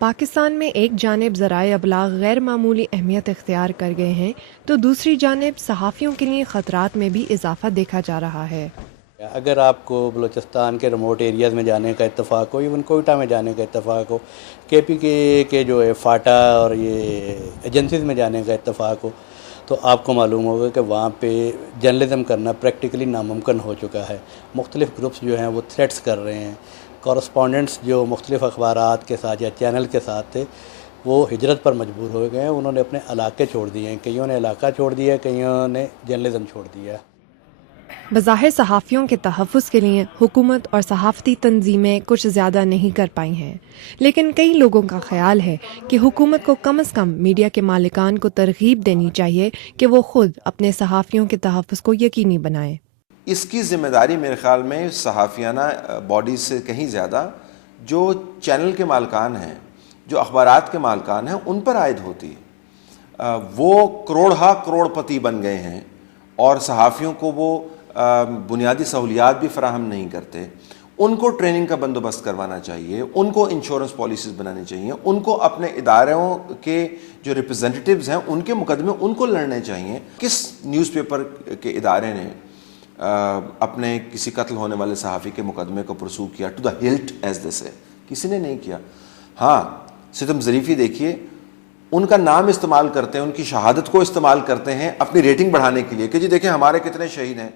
پاکستان میں ایک جانب ذرائع ابلاغ غیر معمولی اہمیت اختیار کر گئے ہیں تو دوسری جانب صحافیوں کے لیے خطرات میں بھی اضافہ دیکھا جا رہا ہے۔ اگر آپ کو بلوچستان کے ریموٹ ایریاز میں جانے کا اتفاق ہو، ایون کوئٹہ میں جانے کا اتفاق ہو، کے پی کے جو ہے فاٹا اور یہ ایجنسیز میں جانے کا اتفاق ہو، تو آپ کو معلوم ہوگا کہ وہاں پہ جرنلزم کرنا پریکٹیکلی ناممکن ہو چکا ہے۔ مختلف گروپس جو ہیں وہ تھریٹس کر رہے ہیں۔ کورسپونڈنٹس جو مختلف اخبارات کے ساتھ یا چینل کے ساتھ تھے وہ ہجرت پر مجبور ہو گئے ہیں، انہوں نے اپنے علاقے چھوڑ دیے ہیں، کئیوں نے علاقہ چھوڑ دیا ہے، کئیوں نے جرنلزم چھوڑ دیا ہے۔ بظاہر صحافیوں کے تحفظ کے لیے حکومت اور صحافتی تنظیمیں کچھ زیادہ نہیں کر پائی ہیں، لیکن کئی لوگوں کا خیال ہے کہ حکومت کو کم از کم میڈیا کے مالکان کو ترغیب دینی چاہیے کہ وہ خود اپنے صحافیوں کے تحفظ کو یقینی بنائیں۔ اس کی ذمہ داری میرے خیال میں صحافیانہ باڈیز سے کہیں زیادہ جو چینل کے مالکان ہیں، جو اخبارات کے مالکان ہیں، ان پر عائد ہوتی ہے۔ وہ کروڑ پتی بن گئے ہیں اور صحافیوں کو وہ بنیادی سہولیات بھی فراہم نہیں کرتے۔ ان کو ٹریننگ کا بندوبست کروانا چاہیے، ان کو انشورنس پالیسیز بنانی چاہیے، ان کو اپنے اداروں کے جو ریپرزینٹیوز ہیں ان کے مقدمے ان کو لڑنے چاہیے۔ کس نیوز پیپر کے ادارے نے اپنے کسی قتل ہونے والے صحافی کے مقدمے کو پرسو کیا to the hilt as they say? کسی نے نہیں کیا۔ ہاں، ستم ظریفی دیکھیے، ان کا نام استعمال کرتے ہیں، ان کی شہادت کو استعمال کرتے ہیں اپنی ریٹنگ بڑھانے کے لیے کہ جی دیکھیں ہمارے کتنے شہید ہیں۔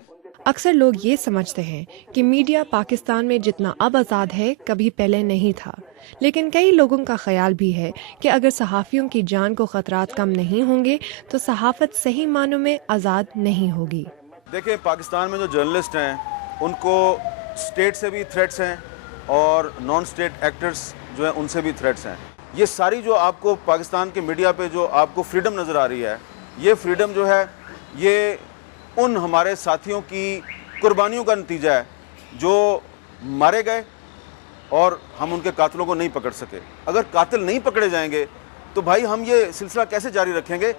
اکثر لوگ یہ سمجھتے ہیں کہ میڈیا پاکستان میں جتنا اب آزاد ہے کبھی پہلے نہیں تھا، لیکن کئی لوگوں کا خیال بھی ہے کہ اگر صحافیوں کی جان کو خطرات کم نہیں ہوں گے تو صحافت صحیح معنوں میں آزاد نہیں ہوگی۔ دیکھیں، پاکستان میں جو جرنلسٹ ہیں ان کو اسٹیٹ سے بھی تھریٹس ہیں اور نان اسٹیٹ ایکٹرز جو ہیں ان سے بھی تھریٹس ہیں۔ یہ ساری جو آپ کو پاکستان کے میڈیا پہ جو آپ کو فریڈم نظر آ رہی ہے، یہ فریڈم جو ہے یہ ان ہمارے ساتھیوں کی قربانیوں کا نتیجہ ہے جو مارے گئے اور ہم ان کے قاتلوں کو نہیں پکڑ سکے۔ اگر قاتل نہیں پکڑے جائیں گے تو بھائی ہم یہ سلسلہ کیسے جاری رکھیں گے؟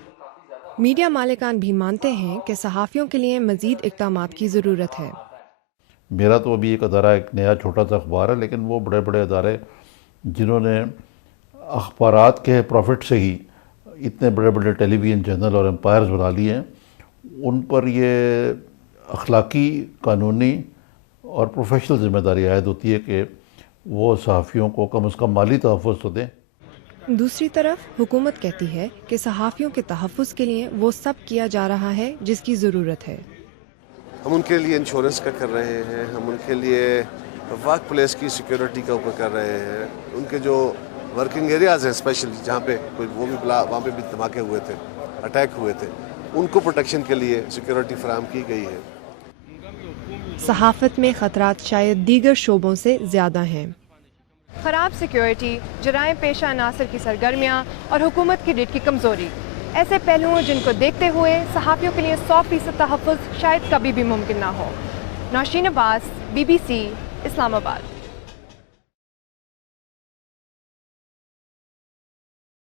میڈیا مالکان بھی مانتے ہیں کہ صحافیوں کے لیے مزید اقدامات کی ضرورت ہے۔ میرا تو ابھی ایک ادارہ ایک نیا چھوٹا سا اخبار ہے، لیکن وہ بڑے بڑے ادارے جنہوں نے اخبارات کے پروفٹ سے ہی اتنے بڑے بڑے ٹیلی ویژن چینل اور امپائرز بنا لیے ہیں، ان پر یہ اخلاقی، قانونی اور پروفیشنل ذمہ داری عائد ہوتی ہے کہ وہ صحافیوں کو کم از کم مالی تحفظ تو دیں۔ دوسری طرف حکومت کہتی ہے کہ صحافیوں کے تحفظ کے لیے وہ سب کیا جا رہا ہے جس کی ضرورت ہے۔ ہم ان کے لیے انشورنس کا کر رہے ہیں، ہم ان کے لیے ورک پلیس کی سیکیورٹی کا اوپر کر رہے ہیں، ان کے جو ورکنگ ایریاز ہیں اسپیشلی جہاں پہ کوئی وہ بھی وہاں پہ بھی دھماکے ہوئے تھے، اٹیک ہوئے تھے، ان کو پروٹیکشن کے لیے سیکیورٹی فراہم کی گئی ہے۔ صحافت میں خطرات شاید دیگر شعبوں سے زیادہ ہیں۔ خراب سیکیورٹی، جرائم پیشہ عناصر کی سرگرمیاں اور حکومت کی ریٹ کی کمزوری، ایسے پہلوؤں جن کو دیکھتے ہوئے صحافیوں کے لیے 100% تحفظ شاید کبھی بھی ممکن نہ ہو۔ نوشین عباس، BBC، اسلام آباد۔